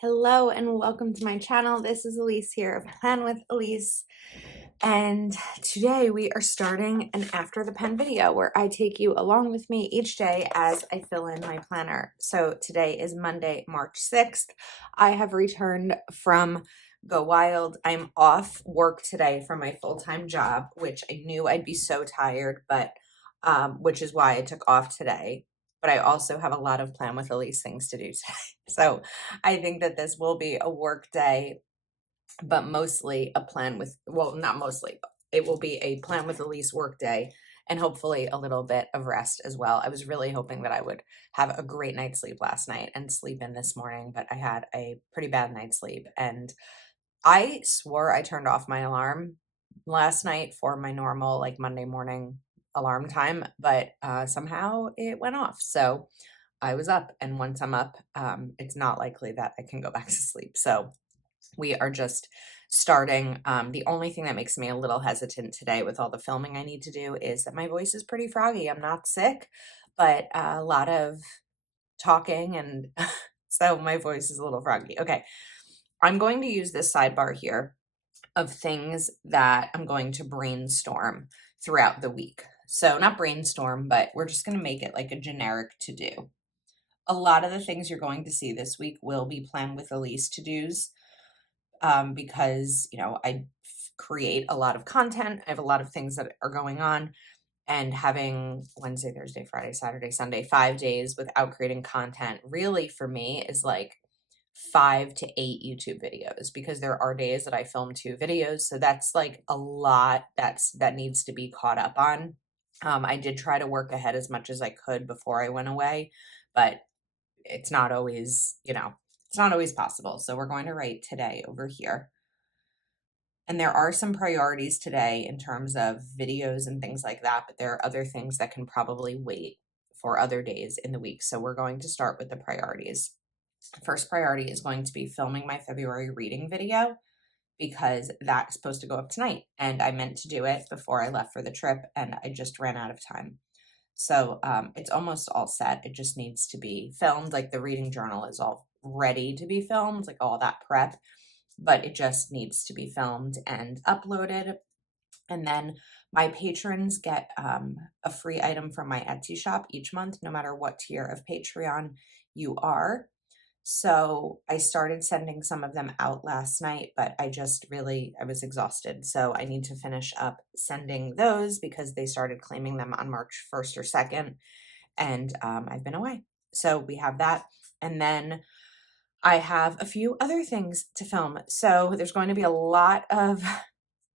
Hello and welcome to my channel. This is Elise here of Plan with Elise. And today we are starting an after the pen video where I take you along with me each day as I fill in my planner. So today is Monday, March 6th. I have returned from Go Wild. I'm off work today from my full-time job, which I knew I'd be so tired, but which is why I took off today. But I also have a lot of Plan with Elise things to do today. So I think that this will be a work day, but mostly a plan with, well, not mostly, but it will be a Plan with Elise work day and hopefully a little bit of rest as well. I was really hoping that I would have a great night's sleep last night and sleep in this morning, but I had a pretty bad night's sleep. And I swore I turned off my alarm last night for my normal, like Monday morning alarm time, but somehow it went off. So I was up, and once I'm up, it's not likely that I can go back to sleep. So we are just starting. The only thing that makes me a little hesitant today with all the filming I need to do is that my voice is pretty froggy. I'm not sick, but a lot of talking, and so my voice is a little froggy. Okay, I'm going to use this sidebar here of things that I'm going to brainstorm throughout the week. So not brainstorm, but we're just going to make it like a generic to do. A lot of the things you're going to see this week will be Plan with Elise to-dos, because, I create a lot of content. I have a lot of things that are going on, and having Wednesday, Thursday, Friday, Saturday, Sunday, 5 days without creating content really for me is like 5 to 8 YouTube videos, because there are days that I film 2 videos. So that's like a lot that needs to be caught up on. I did try to work ahead as much as I could before I went away, but it's not always, it's not always possible. So we're going to write today over here. And there are some priorities today in terms of videos and things like that, but there are other things that can probably wait for other days in the week. So we're going to start with the priorities. First priority is going to be filming my February reading video, because that's supposed to go up tonight. And I meant to do it before I left for the trip, and I just ran out of time. So it's almost all set. It just needs to be filmed. Like the reading journal is all ready to be filmed, like all that prep, but it just needs to be filmed and uploaded. And then my patrons get a free item from my Etsy shop each month, no matter what tier of Patreon you are. So I started sending some of them out last night, but I was exhausted. So I need to finish up sending those, because they started claiming them on March 1st or 2nd. And I've been away. So we have that. And then I have a few other things to film. So there's going to be a lot of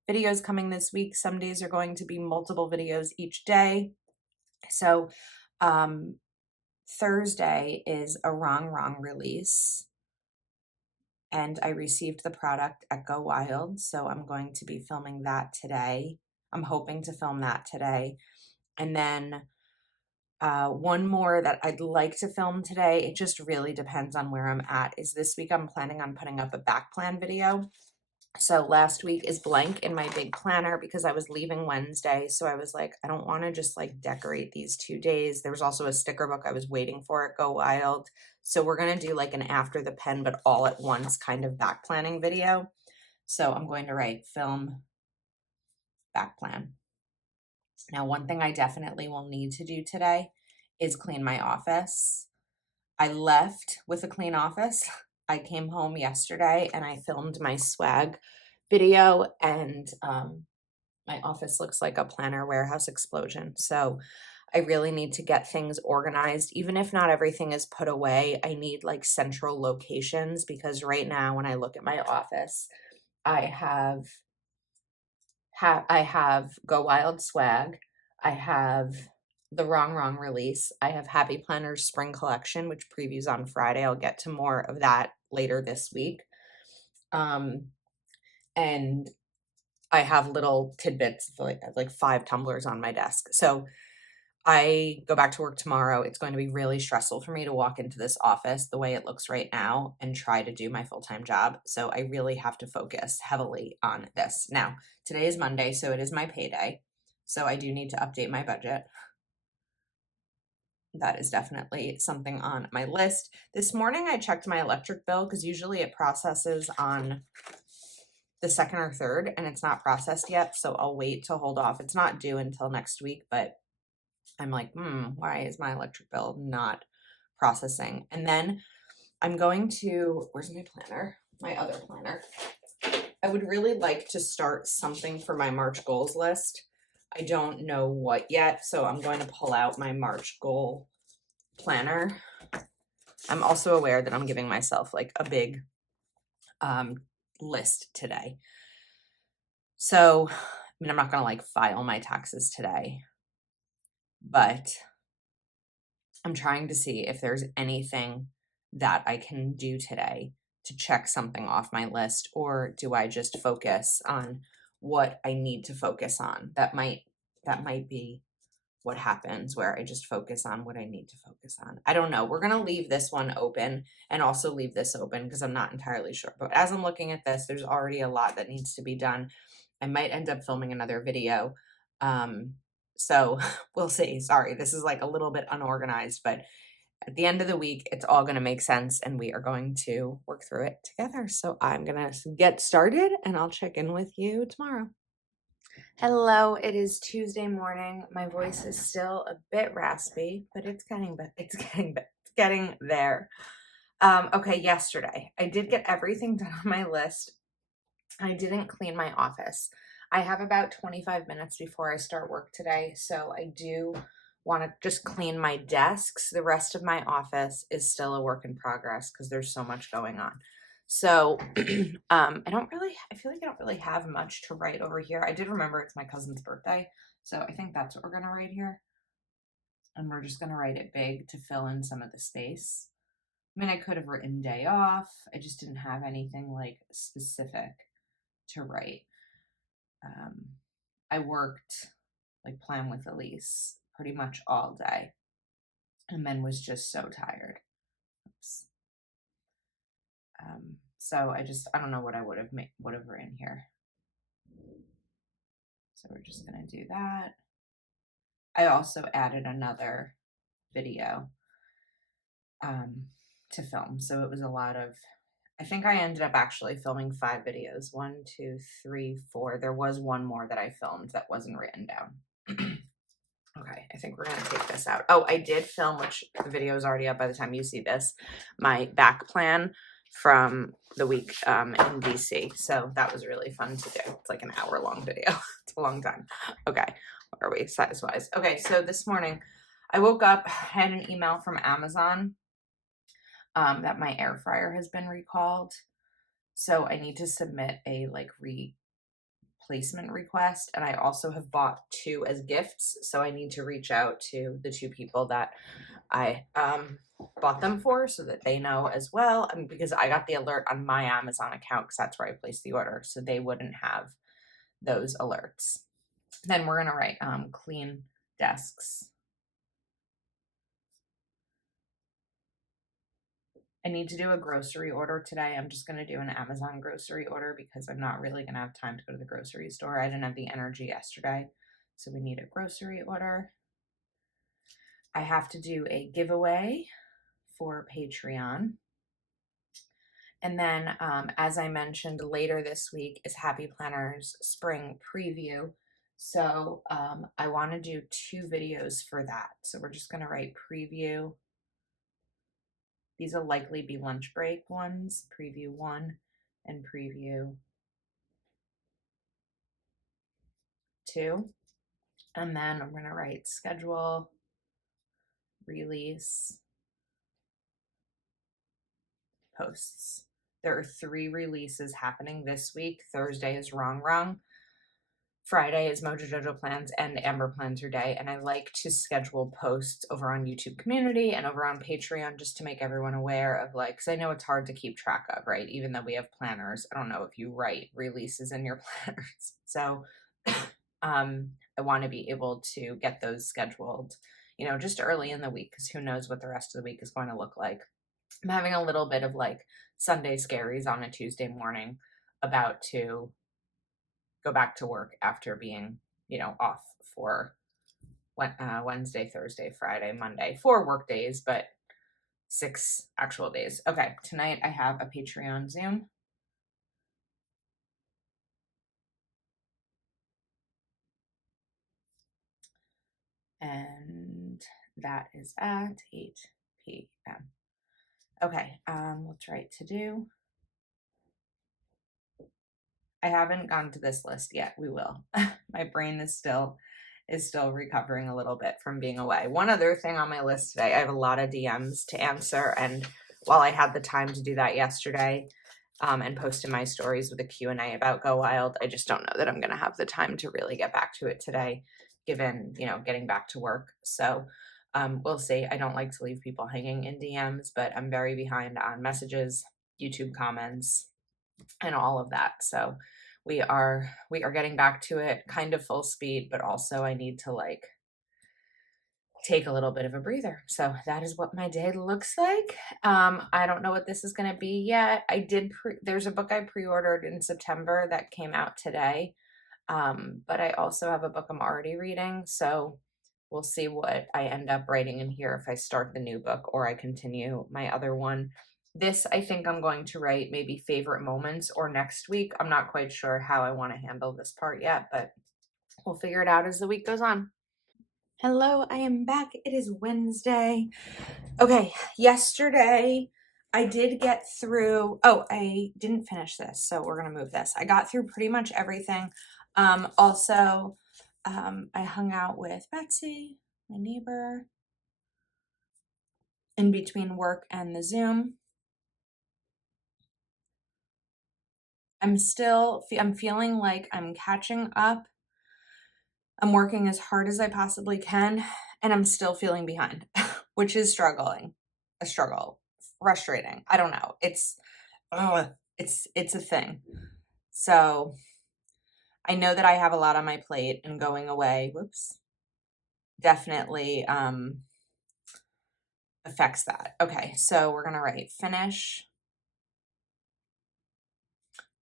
videos coming this week. Some days are going to be multiple videos each day. So Thursday is a Wrong release, and I received the product at Go Wild, so I'm going to be filming that today. I'm hoping to film that today. And then one more that I'd like to film today, it just really depends on where I'm at, is this week I'm planning on putting up a back plan video. So last week is blank in my big planner because I was leaving Wednesday. So I was like, I don't want to just like decorate these 2 days. There was also a sticker book I was waiting for at Go Wild. So we're going to do like an after the pen, but all at once kind of back planning video. So I'm going to write film back plan. Now, one thing I definitely will need to do today is clean my office. I left with a clean office. I came home yesterday and I filmed my swag video, and my office looks like a planner warehouse explosion. So I really need to get things organized. Even if not everything is put away, I need like central locations, because right now when I look at my office, I have Go Wild swag. I have the Wrong release. I have Happy Planners spring collection, which previews on Friday. I'll get to more of that later this week. And I have little tidbits, like 5 tumblers on my desk. So I go back to work tomorrow. It's going to be really stressful for me to walk into this office the way it looks right now and try to do my full-time job. So I really have to focus heavily on this. Now, today is Monday, so it is my payday. So I do need to update my budget. that is definitely something on my list. This morning I checked my electric bill because usually it processes on the 2nd or 3rd and it's not processed yet. So I'll wait to hold off. It's not due until next week, but I'm like, why is my electric bill not processing? And then I'm going to, where's my planner? My other planner. I would really like to start something for my March goals list. I don't know what yet, so I'm going to pull out my March goal planner. I'm also aware that I'm giving myself like a big list today. So, I mean, I'm not going to like file my taxes today, but I'm trying to see if there's anything that I can do today to check something off my list, or do I just focus on what I need to focus on? That might be what happens, where I just focus on what I need to focus on. I don't know. We're going to leave this one open and also leave this open because I'm not entirely sure. But as I'm looking at this, there's already a lot that needs to be done. I might end up filming another video. So we'll see. Sorry, this is like a little bit unorganized, but at the end of the week, it's all going to make sense and we are going to work through it together. So I'm going to get started and I'll check in with you tomorrow. Hello, it is Tuesday morning. My voice is still a bit raspy, but it's getting there. Okay, yesterday I did get everything done on my list. I didn't clean my office. I have about 25 minutes before I start work today, so I do want to just clean my desks. The rest of my office is still a work in progress because there's so much going on. So I feel like I don't really have much to write over here. I did remember it's my cousin's birthday, so I think that's what we're going to write here. And we're just going to write it big to fill in some of the space. I mean, I could have written day off. I just didn't have anything like specific to write. I worked like Plan with Elise pretty much all day and then was just so tired. Oops. So I don't know what I would have written here. So we're just going to do that. I also added another video to film. So it was a lot of, I think I ended up actually filming 5 videos. 1, 2, 3, 4. There was one more that I filmed that wasn't written down. Okay, I think we're going to take this out. Oh, I did film, which the video is already up by the time you see this, my back plan from the week in DC. So that was really fun to do. It's like an hour-long video. It's a long time. Okay, what are we size-wise? Okay, so this morning I woke up, had an email from Amazon that my air fryer has been recalled. So I need to submit a replacement request, and I also have bought 2 as gifts, so I need to reach out to the 2 people that I bought them for so that they know as well. Because I got the alert on my Amazon account because that's where I placed the order, so they wouldn't have those alerts. Then we're gonna write clean desks. I need to do a grocery order today. I'm just going to do an Amazon grocery order because I'm not really going to have time to go to the grocery store. I didn't have the energy yesterday, so we need a grocery order. I have to do a giveaway for Patreon. And then, as I mentioned, later this week is Happy Planners Spring Preview. So I want to do 2 videos for that. So we're just going to write preview. These will likely be lunch break ones, preview 1 and preview 2. And then I'm going to write schedule, release, posts. There are 3 releases happening this week. Thursday is Wrong. Friday is Mojo Jojo Plans and Amber Plans Her Day. And I like to schedule posts over on YouTube Community and over on Patreon just to make everyone aware of because I know it's hard to keep track of, right? Even though we have planners, I don't know if you write releases in your planners. So I want to be able to get those scheduled, just early in the week, because who knows what the rest of the week is going to look like. I'm having a little bit of Sunday scaries on a Tuesday morning, about to go back to work after being, off for Wednesday, Thursday, Friday, Monday, 4 work days, but 6 actual days. Okay, tonight I have a Patreon Zoom. And that is at 8 p.m. Okay, let's write to do. I haven't gone to this list yet. We will. My brain is still recovering a little bit from being away. One other thing on my list today, I have a lot of DMs to answer, and while I had the time to do that yesterday, and post in my stories with a Q&A about Go Wild, I just don't know that I'm going to have the time to really get back to it today, given, getting back to work. So we'll see. I don't like to leave people hanging in DMs, but I'm very behind on messages, YouTube comments, and all of that. So we are getting back to it kind of full speed, but also I need to take a little bit of a breather. So that is what my day looks like. I don't know what this is going to be yet. There's a book I pre-ordered in September that came out today. But I also have a book I'm already reading. So we'll see what I end up writing in here if I start the new book or I continue my other one. This, I think I'm going to write maybe favorite moments or next week. I'm not quite sure how I want to handle this part yet, but we'll figure it out as the week goes on. Hello, I am back. It is Wednesday. Okay, yesterday I did get through. Oh, I didn't finish this, so we're going to move this. I got through pretty much everything. Also, I hung out with Betsy, my neighbor, in between work and the Zoom. I'm feeling like I'm catching up. I'm working as hard as I possibly can, and I'm still feeling behind, which is a struggle, frustrating. I don't know. It's a thing. So I know that I have a lot on my plate, and going away, definitely affects that. Okay, so we're gonna write finish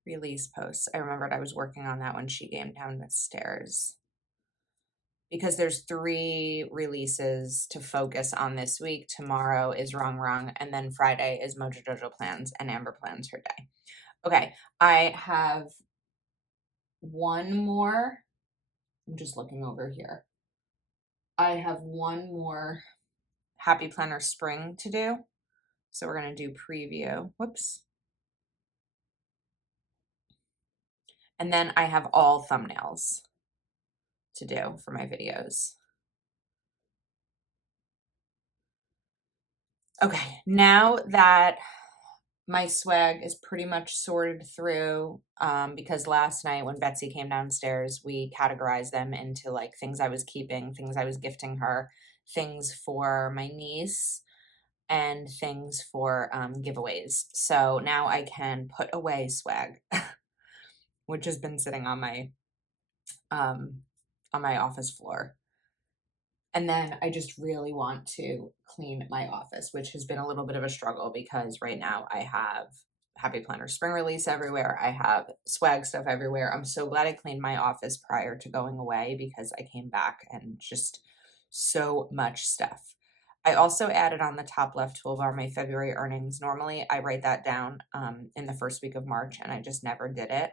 release posts. I remembered I was working on that when she came down the stairs, because there's 3 releases to focus on this week. Tomorrow is Wrong, and then Friday is Mojo Jojo plans, and Amber plans her day. Okay, I have one more. I'm just looking over here. I have one more Happy Planner Spring to do. So we're going to do preview. And then I have all thumbnails to do for my videos. Okay, now that my swag is pretty much sorted through, because last night when Betsy came downstairs, we categorized them into things I was keeping, things I was gifting her, things for my niece, and things for giveaways. So now I can put away swag, which has been sitting on my office floor. And then I just really want to clean my office, which has been a little bit of a struggle because right now I have Happy Planner Spring Release everywhere. I have swag stuff everywhere. I'm so glad I cleaned my office prior to going away because I came back and just so much stuff. I also added on the top left toolbar my February earnings. Normally I write that down in the first week of March, and I just never did it.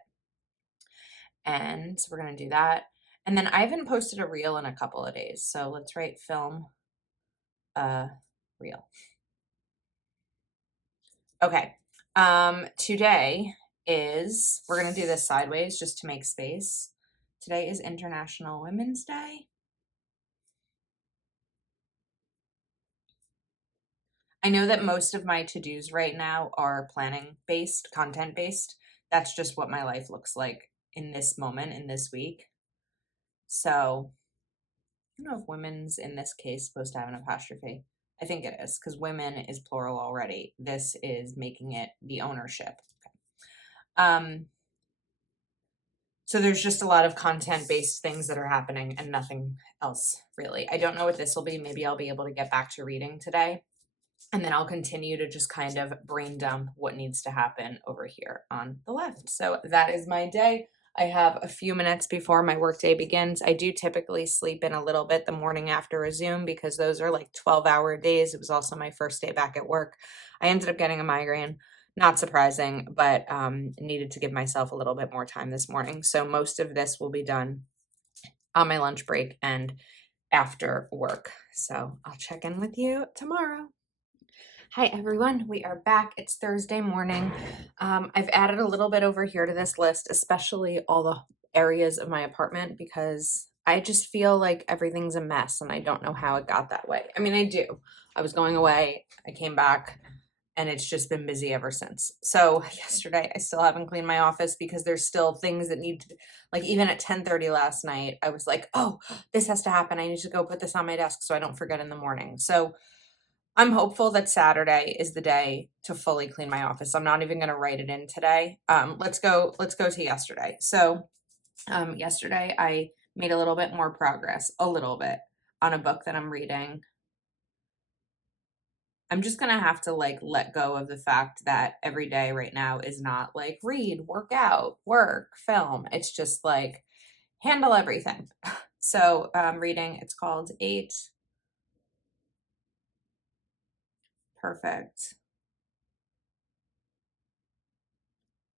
And so we're going to do that. And then I haven't posted a reel in a couple of days. So let's write film reel. Okay. Today is, we're going to do this sideways just to make space. Today is International Women's Day. I know that most of my to-dos right now are planning based, content based. That's just what my life looks like in this moment, in this week. So I don't know if women's in this case supposed to have an apostrophe. I think it is because women is plural already. This is making it the ownership. Okay. So there's just a lot of content-based things that are happening and nothing else really. I don't know what this will be. Maybe I'll be able to get back to reading today. And then I'll continue to just kind of brain dump what needs to happen over here on the left. So that is my day. I have a few minutes before my workday begins. I do typically sleep in a little bit the morning after a Zoom because those are like 12-hour days. It was also my first day back at work. I ended up getting a migraine. Not surprising, but needed to give myself a little bit more time this morning. So most of this will be done on my lunch break and after work. So I'll check in with you tomorrow. Hi everyone, we are back. It's Thursday morning. I've added a little bit over here to this list, especially all the areas of my apartment, because I just feel like everything's a mess and I don't know how it got that way. I mean, I do. I was going away, I came back, and it's just been busy ever since. So yesterday I still haven't cleaned my office because there's still things that need to, like even at 10:30 last night, I was like, oh, this has to happen. I need to go put this on my desk so I don't forget in the morning. So I'm hopeful that Saturday is the day to fully clean my office. I'm not even going to write it in today. Let's go to yesterday. So yesterday I made a little bit more progress, a little bit, on a book that I'm reading. I'm just going to have to like let go of the fact that every day right now is not like read, work out, work, film. It's just like handle everything. So I'm reading, it's called 8 Perfect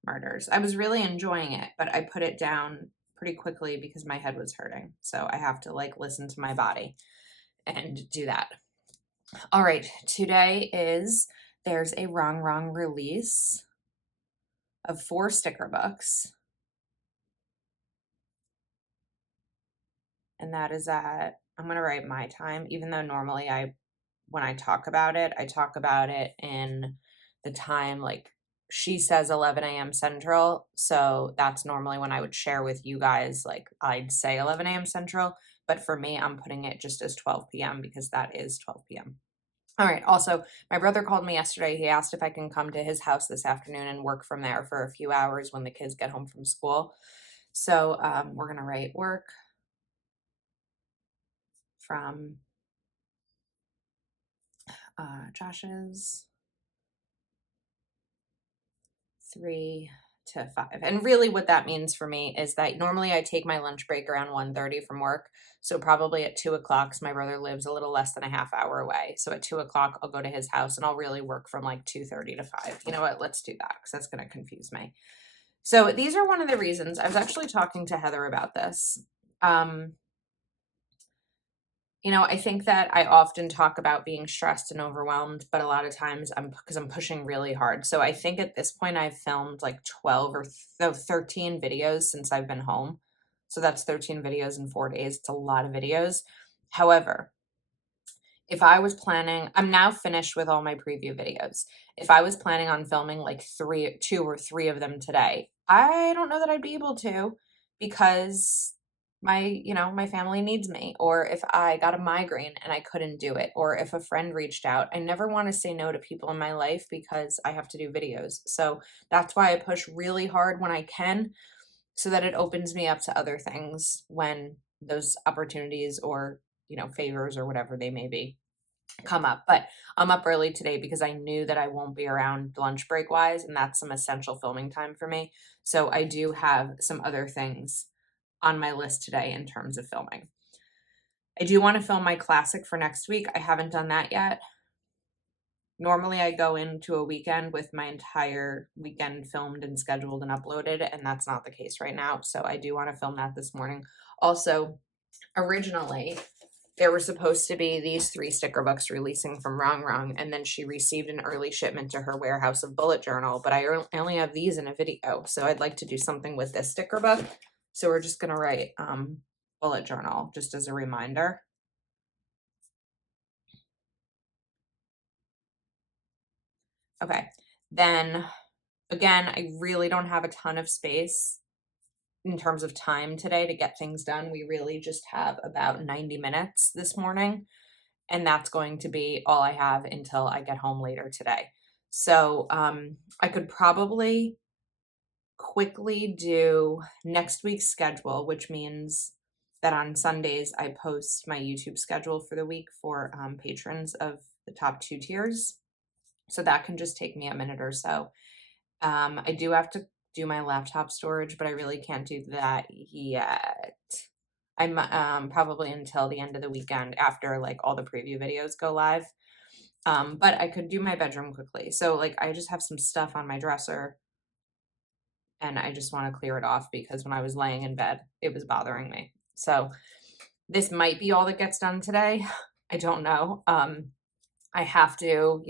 Murders. I was really enjoying it, but I put it down pretty quickly because my head was hurting. So I have to like listen to my body and do that. All right, today there's a Wrong release of 4 sticker books. And that is at, I'm going to write my time, even though normally when I talk about it in the time, like she says 11 a.m. Central. So that's normally when I would share with you guys, like I'd say 11 a.m. Central. But for me, I'm putting it just as 12 p.m. because that is 12 p.m. All right. Also, my brother called me yesterday. He asked if I can come to his house this afternoon and work from there for a few hours when the kids get home from school. So we're going to write work from Josh's 3 to 5. And really what that means for me is that normally I take my lunch break around 1:30 from work. So probably at 2 o'clock, my brother lives a little less than a half hour away. So at 2 o'clock, I'll go to his house and I'll really work from like 2:30 to 5. You know what? Let's do that because that's going to confuse me. So these are one of the reasons. I was actually talking to Heather about this. I think that I often talk about being stressed and overwhelmed, but a lot of times because I'm pushing really hard. So I think at this point I've filmed like 12 or 13 videos since I've been home. So that's 13 videos in 4 days. It's a lot of videos. However, if I was planning, I'm now finished with all my preview videos. If I was planning on filming like 2 or 3 of them today, I don't know that I'd be able to because my family needs me, or if I got a migraine and I couldn't do it, or if a friend reached out. I never want to say no to people in my life because I have to do videos. So that's why I push really hard when I can, so that it opens me up to other things when those opportunities or, favors or whatever they may be come up. But I'm up early today because I knew that I won't be around lunch break wise, and that's some essential filming time for me. So I do have some other things on my list today in terms of filming. I do want to film my classic for next week. I haven't done that yet. Normally I go into a weekend with my entire weekend filmed and scheduled and uploaded, and that's not the case right now. So I do want to film that this morning. Also, originally there were supposed to be these 3 sticker books releasing from Wrong, and then she received an early shipment to her warehouse of bullet journal, but I only have these in a video. So I'd like to do something with this sticker book. So we're just going to write bullet journal just as a reminder. Okay. Then again, I really don't have a ton of space in terms of time today to get things done. We really just have about 90 minutes this morning, and that's going to be all I have until I get home later today. So I could probably quickly do next week's schedule, which means that on Sundays I post my YouTube schedule for the week for patrons of the top 2 tiers. So that can just take me a minute or so. I do have to do my laptop storage, but I really can't do that yet. I'm probably until the end of the weekend after like all the preview videos go live. But I could do my bedroom quickly. So like I just have some stuff on my dresser and I just want to clear it off because when I was laying in bed, it was bothering me. So this might be all that gets done today. I don't know. I have to,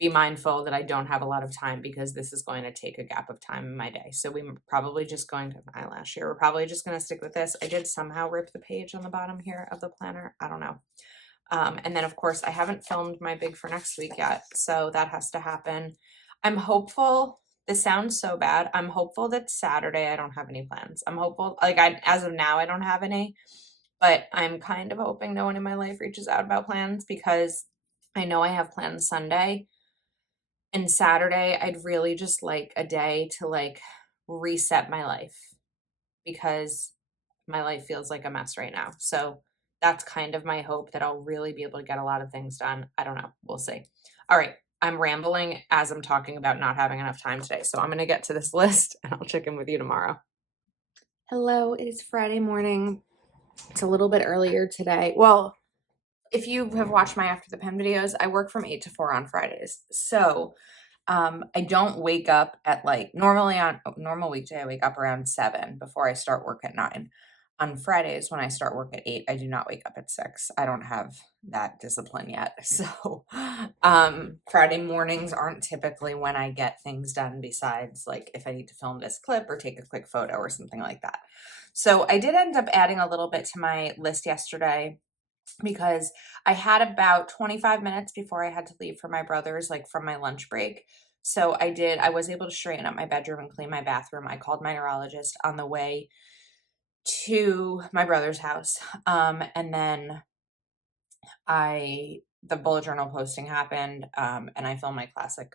be mindful that I don't have a lot of time because this is going to take a gap of time in my day. So we're probably just going to eyelash here. We're probably just going to stick with this. I did somehow rip the page on the bottom here of the planner. I don't know. And then of course I haven't filmed my big for next week yet. So that has to happen. I'm hopeful. This sounds so bad. I'm hopeful that Saturday I don't have any plans. I'm hopeful, like as of now, I don't have any, but I'm kind of hoping no one in my life reaches out about plans because I know I have plans Sunday. And Saturday, I'd really just like a day to like reset my life because my life feels like a mess right now. So that's kind of my hope that I'll really be able to get a lot of things done. I don't know. We'll see. All right. I'm rambling as I'm talking about not having enough time today. So I'm going to get to this list and I'll check in with you tomorrow. Hello. It is Friday morning. It's a little bit earlier today. Well, if you have watched my After the Pen videos, I work from 8 to 4 on Fridays. So I don't wake up at like, normally on a normal weekday, I wake up around 7 before I start work at 9. On Fridays, when I start work at 8, I do not wake up at 6. I don't have that discipline yet. So Friday mornings aren't typically when I get things done besides like if I need to film this clip or take a quick photo or something like that. So I did end up adding a little bit to my list yesterday because I had about 25 minutes before I had to leave for my brother's, like from my lunch break. So I was able to straighten up my bedroom and clean my bathroom. I called my neurologist on the way to my brother's house. And then the bullet journal posting happened, and I filmed my classic,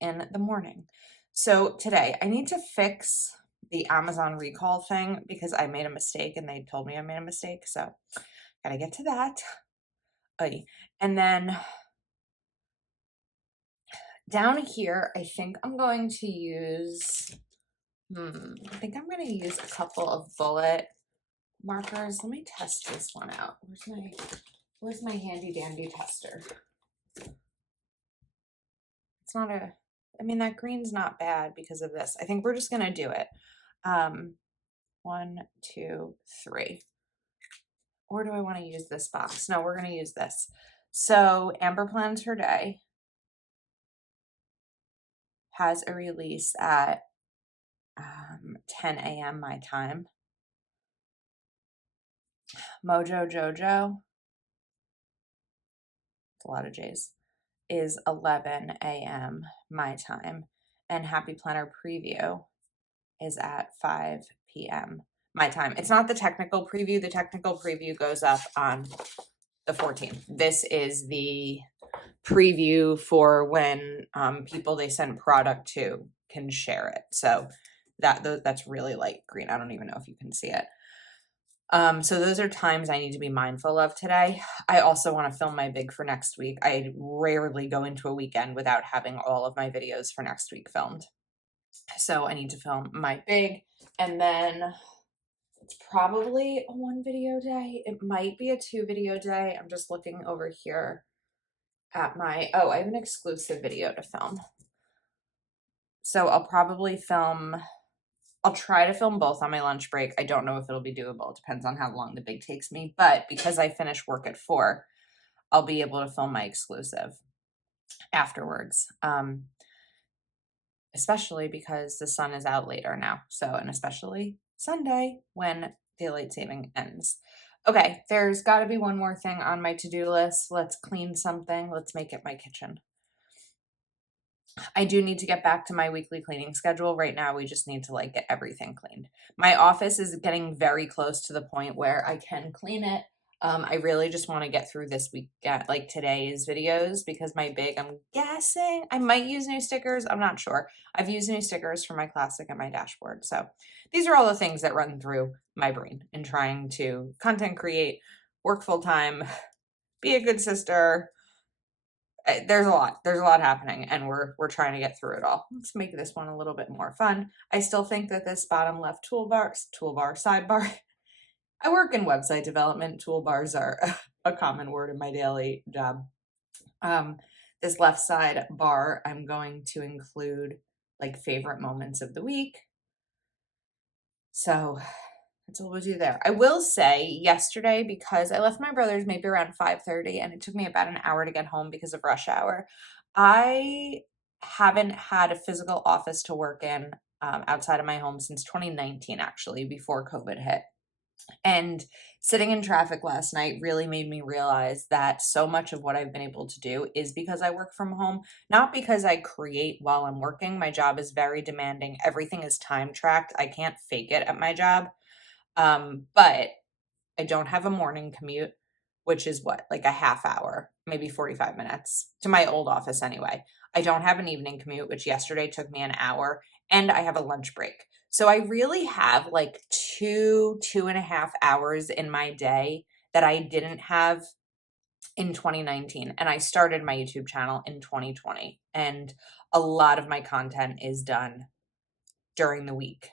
in the morning. So today I need to fix the Amazon recall thing because I made a mistake and they told me I made a mistake. So gotta get to that. And then down here, I think I'm going to use, a couple of bullet markers. Let me test this one out. Where's my handy dandy tester? It's not that green's not bad because of this. I think we're just going to do it. 1, 2, 3. Or do I want to use this box? No, we're going to use this. So Amber plans her day. Has a release at 10 a.m. my time. Mojo Jojo, it's a lot of J's, is 11 a.m. my time. And Happy Planner Preview is at 5 p.m. my time. It's not the technical preview. The technical preview goes up on the 14th. This is the preview for when people they send product to can share it. So that's really light green. I don't even know if you can see it. So those are times I need to be mindful of today. I also want to film my big for next week. I rarely go into a weekend without having all of my videos for next week filmed. So I need to film my big, and then it's probably a 1 video day. It might be a 2 video day. I'm just looking over here at I have an exclusive video to film. So I'll try to film both on my lunch break. I don't know if it'll be doable. It depends on how long the big takes me. But because I finish work at 4, I'll be able to film my exclusive afterwards. Especially because the sun is out later now. So, and especially Sunday when daylight saving ends. Okay, there's got to be one more thing on my to-do list. Let's clean something. Let's make it my kitchen. I do need to get back to my weekly cleaning schedule. Right now, we just need to like get everything cleaned. My office is getting very close to the point where I can clean it. I really just want to get through this week, like today's videos, because my big, I'm guessing I might use new stickers. I'm not sure. I've used new stickers for my classic and my dashboard. So these are all the things that run through my brain in trying to content create, work full time, be a good sister, there's a lot happening, and we're trying to get through it all. Let's make this one a little bit more fun. I still think that this bottom left sidebar, I work in website development. Toolbars are a common word in my daily job. This left side bar, I'm going to include like favorite moments of the week. So that's what we'll do there. I will say yesterday, because I left my brother's maybe around 5:30 and it took me about an hour to get home because of rush hour. I haven't had a physical office to work in outside of my home since 2019, actually, before COVID hit. And sitting in traffic last night really made me realize that so much of what I've been able to do is because I work from home, not because I create while I'm working. My job is very demanding. Everything is time tracked. I can't fake it at my job. But I don't have a morning commute, which is what, like a half hour, maybe 45 minutes to my old office anyway. I don't have an evening commute, which yesterday took me an hour, and I have a lunch break. So I really have like 2.5 hours in my day that I didn't have in 2019. And I started my YouTube channel in 2020. And a lot of my content is done during the week.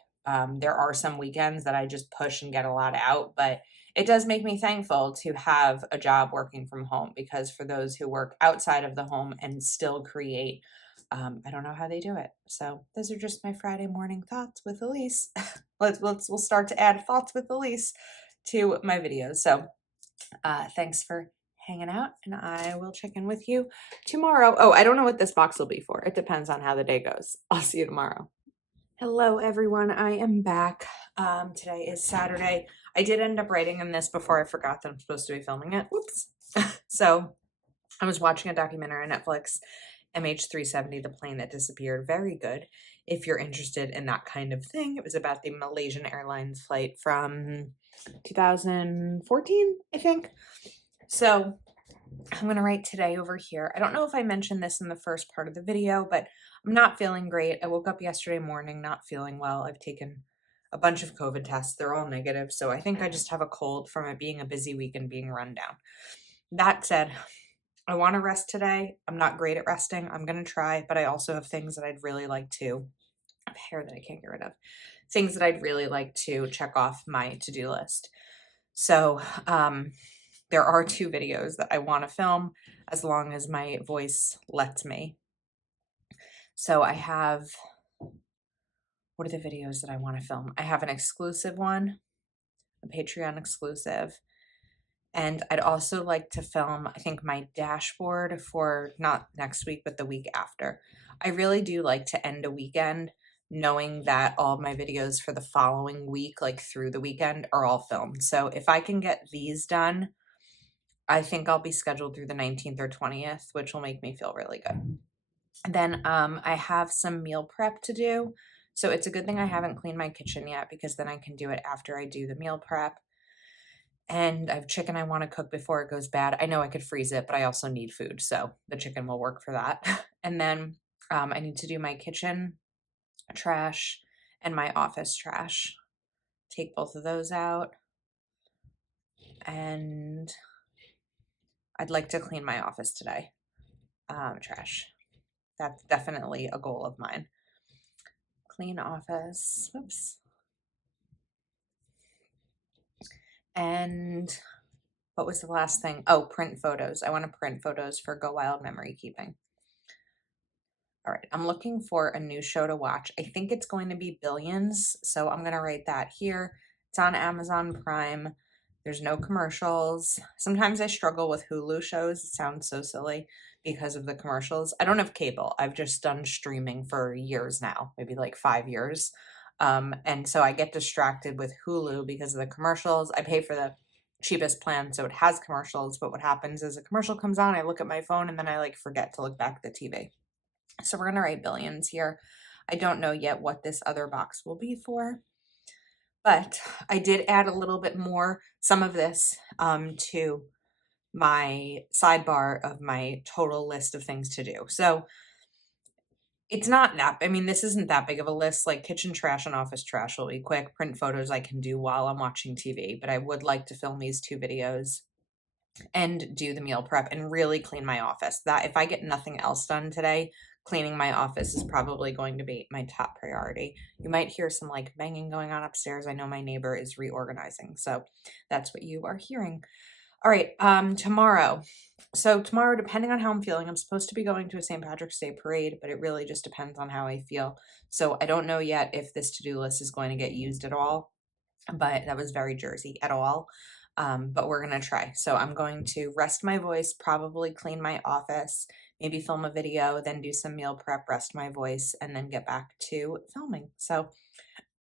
There are some weekends that I just push and get a lot out, but it does make me thankful to have a job working from home, because for those who work outside of the home and still create, I don't know how they do it. So those are just my Friday morning thoughts with Elise. We'll start to add thoughts with Elise to my videos. So thanks for hanging out, and I will check in with you tomorrow. Oh, I don't know what this box will be for. It depends on how the day goes. I'll see you tomorrow. Hello, everyone. I am back. Today is Saturday. I did end up writing in this before I forgot that I'm supposed to be filming it. Whoops. So I was watching a documentary on Netflix, MH370, The Plane That Disappeared. Very good if you're interested in that kind of thing. It was about the Malaysian Airlines flight from 2014, I think. So I'm going to write today over here. I don't know if I mentioned this in the first part of the video, but I'm not feeling great. I woke up yesterday morning not feeling well. I've taken a bunch of COVID tests. They're all negative. So I think I just have a cold from it being a busy week and being run down. That said, I want to rest today. I'm not great at resting. I'm going to try, but I also have things that I'd really like to, I have hair that I can't get rid of, things that I'd really like to check off my to-do list. So, there are 2 videos that I want to film as long as my voice lets me. So I have, what are the videos that I want to film? I have an exclusive one, a Patreon exclusive. And I'd also like to film, I think, my dashboard for not next week, but the week after. I really do like to end a weekend knowing that all of my videos for the following week, like through the weekend, are all filmed. So if I can get these done, I think I'll be scheduled through the 19th or 20th, which will make me feel really good. And then I have some meal prep to do. So it's a good thing I haven't cleaned my kitchen yet, because then I can do it after I do the meal prep. And I have chicken I want to cook before it goes bad. I know I could freeze it, but I also need food. So the chicken will work for that. And then I need to do my kitchen trash and my office trash. Take both of those out. And I'd like to clean my office today. Trash. That's definitely a goal of mine. Clean office. Whoops. And what was the last thing? Oh, print photos. I want to print photos for Go Wild Memory Keeping. All right, I'm looking for a new show to watch. I think it's going to be Billions, so I'm going to write that here. It's on Amazon Prime. There's no commercials. Sometimes I struggle with Hulu shows. It sounds so silly because of the commercials. I don't have cable. I've just done streaming for years now, maybe like 5 years. And so I get distracted with Hulu because of the commercials. I pay for the cheapest plan, so it has commercials, but what happens is a commercial comes on, I look at my phone, and then I like forget to look back at the TV. So we're going to write Billions here. I don't know yet what this other box will be for, but I did add a little bit more, some of this, to my sidebar of my total list of things to do. So it's not that, I mean, this isn't that big of a list. Like kitchen trash and office trash will be quick. Print photos I can do while I'm watching TV, but I would like to film these 2 videos and do the meal prep and really clean my office. That if I get nothing else done today, cleaning my office is probably going to be my top priority. You might hear some like banging going on upstairs. I know my neighbor is reorganizing, so that's what you are hearing. All right, tomorrow. So tomorrow, depending on how I'm feeling, I'm supposed to be going to a St. Patrick's Day parade, but it really just depends on how I feel. So I don't know yet if this to-do list is going to get used at all, but that was very Jersey, at all. But we're going to try. So I'm going to rest my voice, probably clean my office, maybe film a video, then do some meal prep, rest my voice, and then get back to filming. So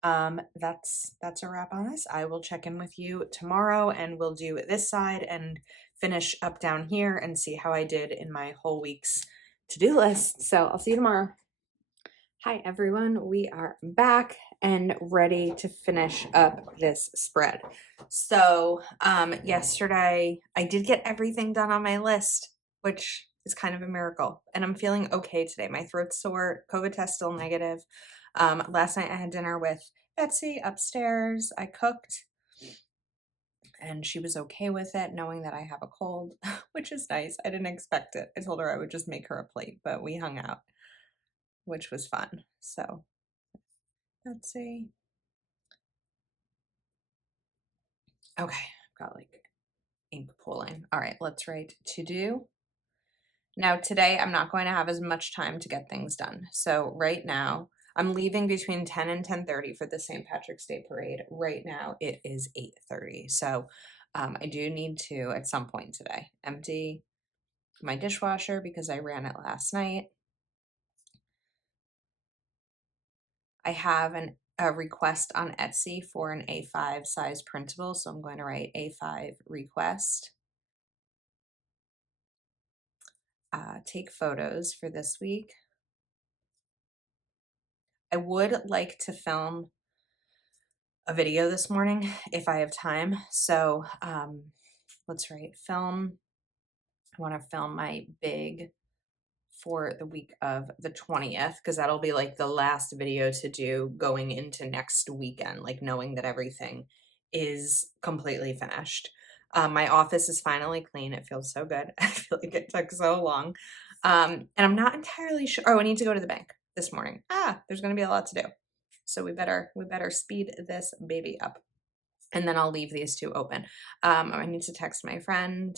that's a wrap on this. I will check in with you tomorrow, and we'll do this side and finish up down here and see how I did in my whole week's to-do list. So I'll see you tomorrow. Hi everyone, we are back and ready to finish up this spread. So yesterday I did get everything done on my list, which is kind of a miracle, and I'm feeling okay today. My throat's sore, COVID test still negative. Last night I had dinner with Betsy upstairs. I cooked and she was okay with it, knowing that I have a cold, which is nice. I didn't expect it. I told her I would just make her a plate, but we hung out, which was fun. So let's see. Okay, I've got like ink pooling. All right, let's write to do. Now today I'm not going to have as much time to get things done. So right now I'm leaving between 10 and 10:30 for the St. Patrick's Day parade. Right now it is 8:30. So I do need to, at some point today, empty my dishwasher because I ran it last night. I have a request on Etsy for an A5 size printable, so I'm going to write A5 request. Take photos for this week. I would like to film a video this morning if I have time. So let's write film. I want to film my big for the week of the 20th, because that'll be like the last video to do going into next weekend, like knowing that everything is completely finished. My office is finally clean. It feels so good. I feel like it took so long. And I'm not entirely sure. Oh, I need to go to the bank this morning. There's going to be a lot to do. So we better speed this baby up. And then I'll leave these two open. I need to text my friend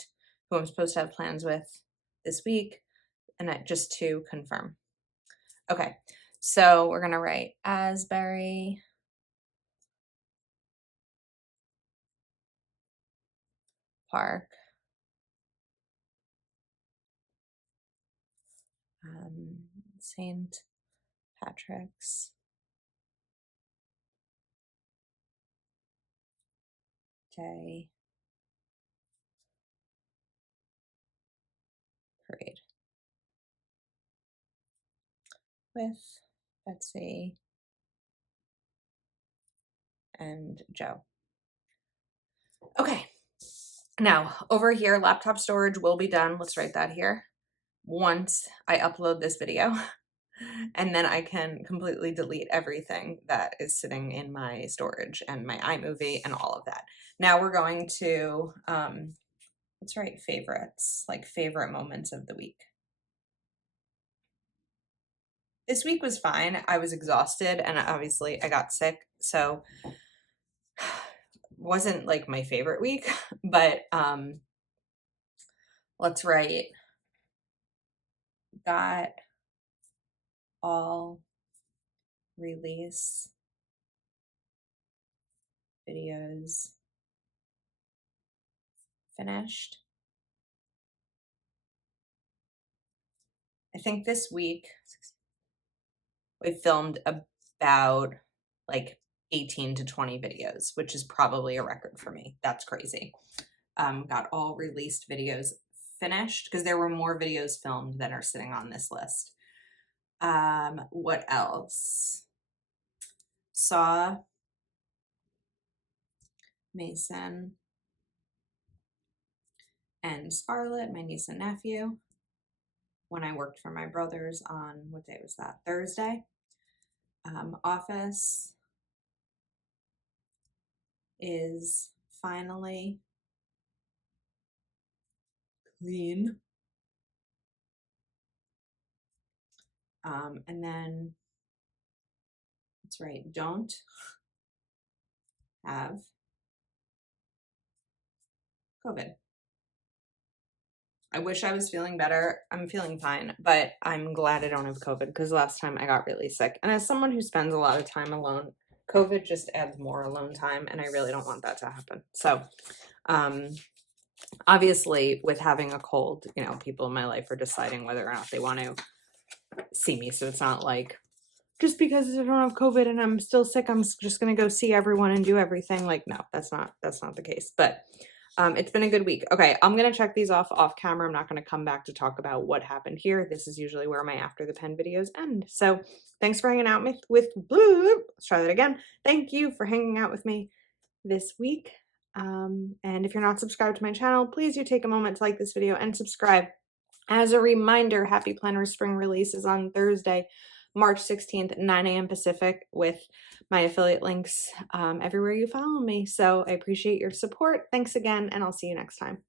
who I'm supposed to have plans with this week, and just to confirm. Okay, so we're gonna write Asbury Park, St. Patrick's Day parade with Betsy and Joe. Okay, now over here, laptop storage will be done. Let's write that here. Once I upload this video, and then I can completely delete everything that is sitting in my storage and my iMovie and all of that. Now we're going to, let's write favorites, like favorite moments of the week. This week was fine. I was exhausted and obviously I got sick, so wasn't like my favorite week, but let's write got all release videos finished. I think this week we filmed about like 18 to 20 videos, which is probably a record for me. That's crazy. Got all released videos finished because there were more videos filmed than are sitting on this list. What else? Saw Mason and Scarlett, my niece and nephew, when I worked for my brothers on, what day was that? Thursday. Office is finally clean. And then, that's right, don't have COVID. I wish I was feeling better. I'm feeling fine, but I'm glad I don't have COVID because last time I got really sick. And as someone who spends a lot of time alone, COVID just adds more alone time, and I really don't want that to happen. So, obviously, with having a cold, you know, people in my life are deciding whether or not they want to see me. So it's not like just because I don't have COVID and I'm still sick, I'm just gonna go see everyone and do everything. Like, no, that's not the case. But it's been a good week. Okay, I'm gonna check these off camera. I'm not gonna come back to talk about what happened here. This is usually where my after the pen videos end. So thanks for hanging out with let's try that again. Thank you for hanging out with me this week. And if you're not subscribed to my channel, please do take a moment to like this video and subscribe. As a reminder, Happy Planner Spring release is on Thursday, March 16th, 9 a.m. Pacific, with my affiliate links everywhere you follow me. So I appreciate your support. Thanks again, and I'll see you next time.